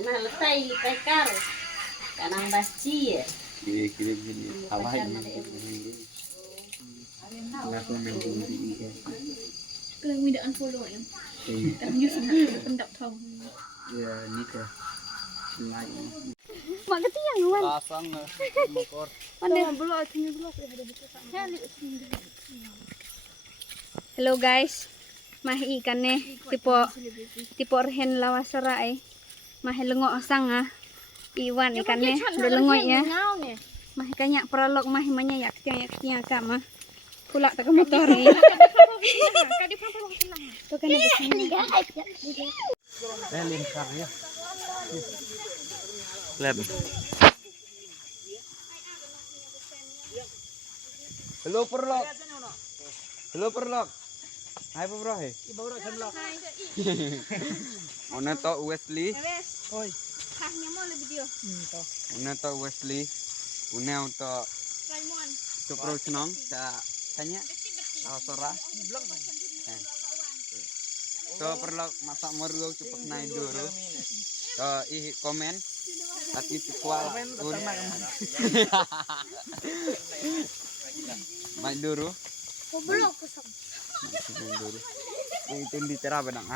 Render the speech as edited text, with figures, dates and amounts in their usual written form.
Malatay pekar. Kanang basi ya. Kira-kira gini, apa ini? Laku main bumi ya. Kalau tidak unfollow ya. Tapi you sangat pendak tahu. Ya nikah. Lain. Mak ketiang wan. Pasang mokor. Mana belum ada belum ada. Hello guys. Mah ikan nih tipo rehen lawasara mah lengok sanga iwan ikannya udah lengoknya mah ikannya prolog mah himanya yaknya kak mah pulak tak motor nih tuh kan Lingkar ya. Lab. Hello perlok. Hello perlok. Hai bro he. Ibu bro senlok. Ona to Wesley. oi kahnya mau lebih video Una to Wesley. Una untuk Raymond Cukro Senong sa tanya Sora. To perlok masak meruo cepat naik dulu. To ih komen tapi kual kun. Main dulu. belum kosong Dulu. Itu di cerah benang